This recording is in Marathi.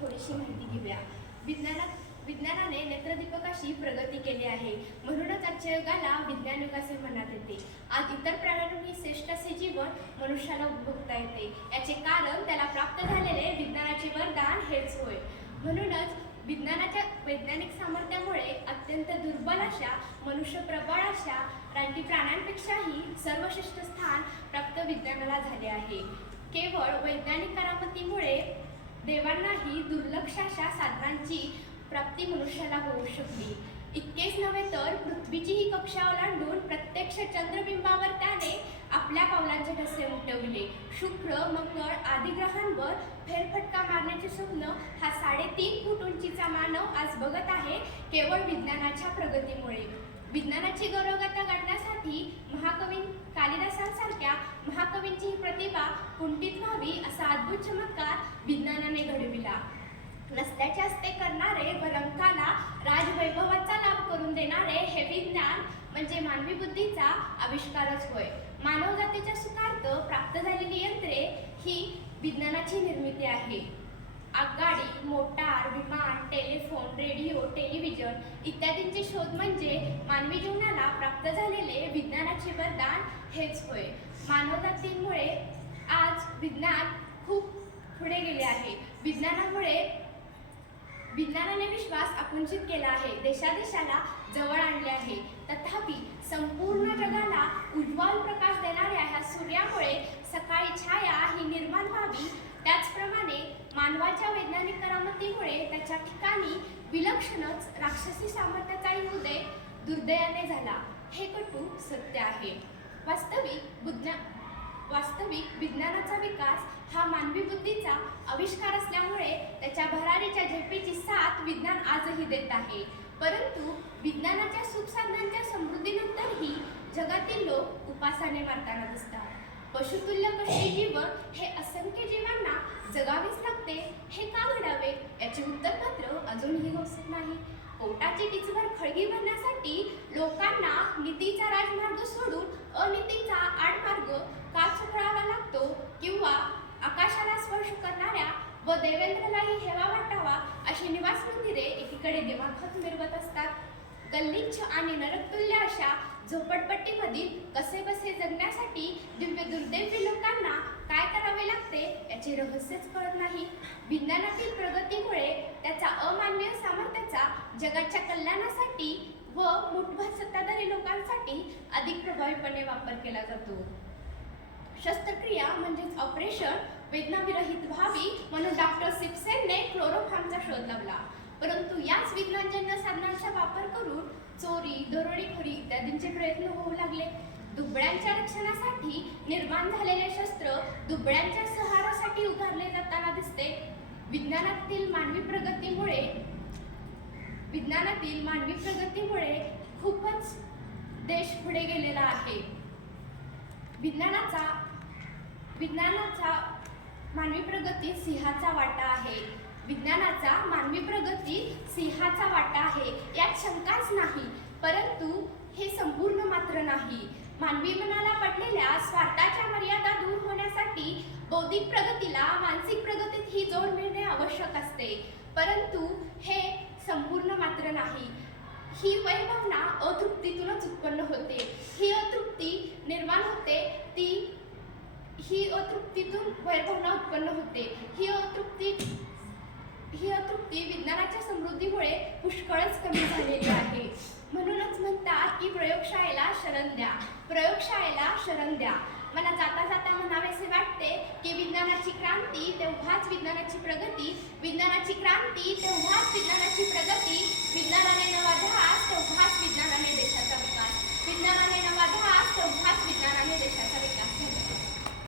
थोडीशी माहिती घेऊया. विज्ञानाने नेत्रदीपकाशी प्रगती केली आहे, म्हणूनच आजच्या युगाला विज्ञान युग असे म्हणण्यात येते. आज इतर प्राण्यांहूनही श्रेष्ठ असे जीवन मनुष्याला उपभोगता येते. याचे कारण त्याला प्राप्त झालेले विज्ञानाचे वरदान हेच होय. म्हणूनच विज्ञानाच्या वैज्ञानिक सामर्थ्यामुळे अत्यंत दुर्बल अशा मनुष्य प्रबळ अशा रानटी प्राण्यांपेक्षाही सर्वश्रेष्ठ स्थान प्राप्त विज्ञानाला झाले आहे. केवळ वैज्ञानिक करामतीमुळे देवांनाही दुर्लक्ष अशा साधनांची प्राप्ती मनुष्याला होऊ शकली. इतकेच नव्हे तर पृथ्वीचीही कक्षा ओलांडून प्रत्यक्ष चंद्रबिंबावर त्याने आपल्या पावलांचे ठसे उमटविले. शुक्र, मंगळ आदी ग्रहांवर फेरफटका मारण्याचे स्वप्न हा 3.5 फूट उंचीचा मानव आज बघत आहे, केवळ विज्ञानाच्या प्रगतीमुळे. विज्ञानाची गौरवगाथा गाठण्यासाठी महाकवी कालिदासांसारख्या महाकवींची ही प्रतिभा कुंठित व्हावी असा अद्भुत चमत्कार विज्ञानाने घडविला. नसल्याचे असते करणारे व रंकाला राजवैभवाचा लाभ करून देणारे हे विज्ञान म्हणजे मानवी बुद्धीचा आविष्कारच होय. मानवजातीच्या सुखार्थ प्राप्त झालेली यंत्रे ही विज्ञानाची निर्मिती आहे. आगगाडी, मोटार, विमान, टेलिफोन, रेडिओ, टेलिव्हिजन इत्यादींचे शोध म्हणजे मानवी जीवनाला प्राप्त झालेले विज्ञानाचे वरदान हेच होय. मानवजातीमुळे आज विज्ञान खूप पुढे गेले आहे. विज्ञानाने विश्वास आकुंचित केला आहे, देशादेशाला जवळ आणले आहे. तथापि संपूर्ण जगाला उज्ज्वल प्रकाश देणाऱ्या ह्या सूर्यामुळे सकाळी छाया ही निर्माण व्हावी, त्याचप्रमाणे मानवाच्या वैज्ञानिक करामतीमुळे त्याच्या ठिकाणी विलक्षणच राक्षसी सामर्थ्याचाही उदय दुर्दैवाने झाला. हे कटू सत्य आहे. वास्तविक विज्ञानाचा विकास हा मानवी बुद्धीचा आविष्कार असल्यामुळे त्याच्या भरारीच्या झेपेची साथ विज्ञान आजही देत आहे. परंतु विज्ञानाच्या सुखसाधनांच्या समृद्धीनंतरही जगातील लोक उपासाने मारताना दिसतात. पशुतुल्य कष्टी जीवन हे असंख्य जीवांना जगावेच लागते, हे का घडावे याचे उत्तर मात्र अजूनही घोषित नाही. पोटाची टिचभर खळगी भरण्यासाठी लोकांना नीतीचा राजमार्ग सोडून अनीतीचा आडमार्ग का चुकवावा लागतो, किंवा आकाशाला स्पर्श करणाऱ्या व देवेंद्रलाही हेवा वाटावा अशी निवास मंदिरे एकीकडे दिमाखात मिरवत असतात. गल्लीच्छ आणि नरकतुल्य अशा झोपडपट्टीमधील कसेबसे जगण्यासाठी दिव्य दुर्दैवी लोकांना काय करावे लागते याचे रहस्यच कळत नाही. विज्ञानातील प्रगतीमुळे त्याचा अमान्य सामर्थ्याचा जगाच्या कल्याणासाठी व मुठभर सत्ताधारी लोकांसाठी अधिक प्रभावीपणे वापर केला जातो. शस्त्रक्रिया म्हणजेच ऑपरेशन वेदनाविरहित व्हावी म्हणून डॉक्टर सिप्सेनने क्लोरोफॉर्मचा शोध लावला. परंतु याच विज्ञानजन्य साधनांचा वापर करून चोरी, दरोडेखोरी इत्यादींचे प्रयत्न होऊ लागले. दुबळ्यांच्या रक्षणासाठी निर्माण झालेले शस्त्र दुबळ्यांच्या संहारासाठी उभारले जाताना दिसते. विज्ञानातील मानवी प्रगतीमुळे खूपच देश पुढे गेलेला आहे. विज्ञानाचा मानवी प्रगतीत सिंहाचा वाटा आहे. विज्ञानाचा मानवी प्रगतीत सिंहाचा वाटा आहे यात शंकाच नाही. परंतु हे संपूर्ण मात्र नाही. मानवी मनाला पडलेल्या स्वार्थाच्या मर्यादा दूर होण्यासाठी बौद्धिक प्रगतीला मानसिक प्रगतीत ही जोड मिळणे आवश्यक असते. परंतु हे संपूर्ण मात्र नाही. ही वैभावना अतृप्तीतूनच उत्पन्न होते. ही अतृप्तीतून वैभावना उत्पन्न होते. ही अतृप्ती विज्ञानाच्या समृद्धीमुळे पुष्कळच कमी झालेली आहे. म्हणूनच म्हणतात की प्रयोगशाळेला शरण द्या. मला जाता जाता म्हणावेसे वाटते की विज्ञानाची क्रांती तेव्हाच विज्ञानाची प्रगती, विज्ञानाने नवा ध्यास तेव्हाच विज्ञानाने देशाचा विकास, विज्ञानाने नवा ध्यास तेव्हा